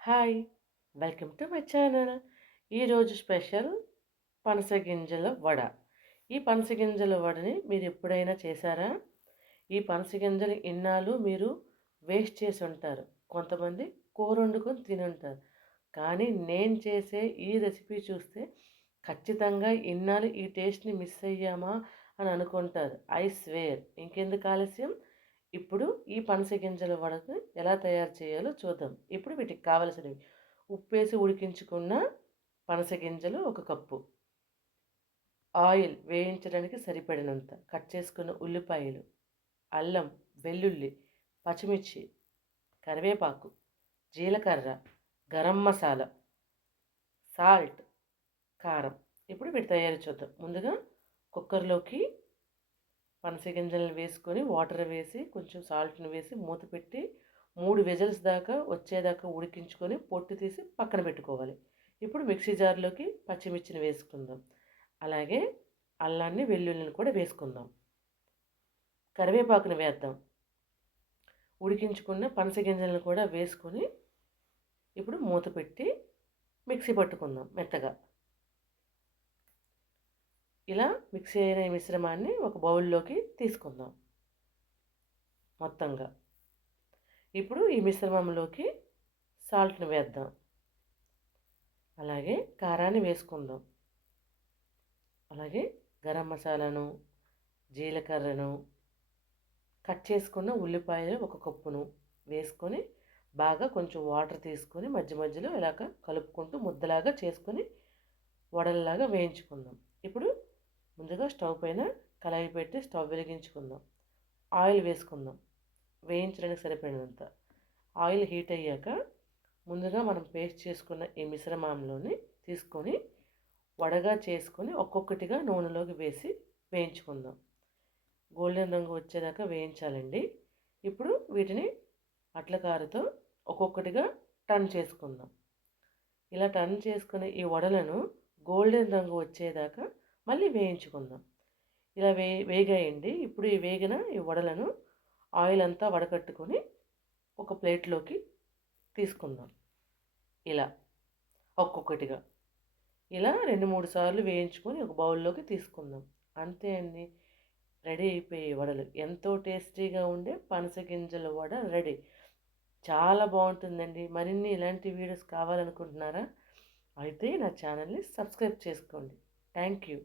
Hi! Welcome to my channel. ఈరోజు special పనస గింజల వడ. ఈ పనస గింజల వడని మీరు ఎప్పుడైనా చేశారా? ఈ పనస గింజలు ఇన్నాళ్ళు మీరు వేస్ట్ చేసి ఉంటారు. కొంతమంది కూర వండుకొని తినుంటారు. కానీ నేను చేసే ఈ రెసిపీ చూస్తే ఖచ్చితంగా ఇన్నాళ్ళు ఈ టేస్ట్‌ని మిస్ అయ్యామా అని అనుకుంటారు. I swear. ఇంకెందుకు ఆలస్యం? ఇప్పుడు ఈ పనస గింజల వడకు ఎలా తయారు చేయాలో చూద్దాం. ఇప్పుడు వీటికి కావలసినవి ఉప్పేసి ఉడికించుకున్న పనస గింజలు 1 కప్పు, ఆయిల్ వేయించడానికి సరిపడినంత, కట్ చేసుకున్న ఉల్లిపాయలు, అల్లం, వెల్లుల్లి, పచ్చిమిర్చి, కరివేపాకు, జీలకర్ర, గరం మసాలా, సాల్ట్, కారం. ఇప్పుడు వీటి తయారీ చూద్దాం. ముందుగా కుక్కర్‌లోకి పనస గింజలను వేసుకొని వాటర్ వేసి కొంచెం సాల్ట్‌ని వేసి మూత పెట్టి 3 విజిల్స్ దాకా వచ్చేదాకా ఉడికించుకొని పొట్టు తీసి పక్కన పెట్టుకోవాలి. ఇప్పుడు మిక్సీ జార్‌లోకి పచ్చిమిర్చిని వేసుకుందాం. అలాగే అల్లాన్ని, వెల్లుల్లిని కూడా వేసుకుందాం. కరివేపాకుని వేద్దాం. ఉడికించుకున్న పనస గింజలను కూడా వేసుకొని ఇప్పుడు మూత పెట్టి మిక్సీ పట్టుకుందాం మెత్తగా. ఇలా మిక్సీ అయిన ఈ మిశ్రమాన్ని ఒక బౌల్లోకి తీసుకుందాం మొత్తంగా. ఇప్పుడు ఈ మిశ్రమంలోకి సాల్ట్‌ని వేద్దాం. అలాగే కారాన్ని వేసుకుందాం. అలాగే గరం మసాలాను, జీలకర్రను, కట్ చేసుకున్న ఉల్లిపాయలు 1 కప్పును వేసుకొని బాగా కొంచెం వాటర్ తీసుకొని మధ్య మధ్యలో ఇలాగ కలుపుకుంటూ ముద్దలాగా చేసుకొని వడల్లాగా వేయించుకుందాం. ఇప్పుడు ముందుగా స్టవ్ పైన కళాయి పెట్టి స్టవ్ వెలిగించుకుందాం. ఆయిల్ వేసుకుందాం. వేయించడానికి సరిపడినంత. ఆయిల్ హీట్ అయ్యాక ముందుగా మనం పేస్ట్ చేసుకున్న ఈ మిశ్రమంలోని తీసుకొని వడగా చేసుకొని ఒక్కొక్కటిగా నూనెలోకి వేసి వేయించుకుందాం. గోల్డెన్ రంగు వచ్చేదాకా వేయించాలండి. ఇప్పుడు వీటిని అట్లకారుతో ఒక్కొక్కటిగా టర్న్ చేసుకుందాం. ఇలా టర్న్ చేసుకునే ఈ వడలను గోల్డెన్ రంగు వచ్చేదాకా మళ్ళీ వేయించుకుందాం. ఇలా వేగాయండి. ఇప్పుడు ఈ వేగిన ఈ వడలను ఆయిల్ అంతా వడకట్టుకొని ఒక ప్లేట్లోకి తీసుకుందాం. ఇలా ఒక్కొక్కటిగా ఇలా 2, 3 సార్లు వేయించుకొని ఒక బౌల్లోకి తీసుకుందాం. అంతే అండి, రెడీ అయిపోయాయి వడలు. ఎంతో టేస్టీగా ఉండే పనస గింజల వడ రెడీ. చాలా బాగుంటుందండి. మరిన్ని ఇలాంటి వీడియోస్ కావాలనుకుంటున్నారా? అయితే నా ఛానల్ని సబ్స్క్రైబ్ చేసుకోండి. Thank you.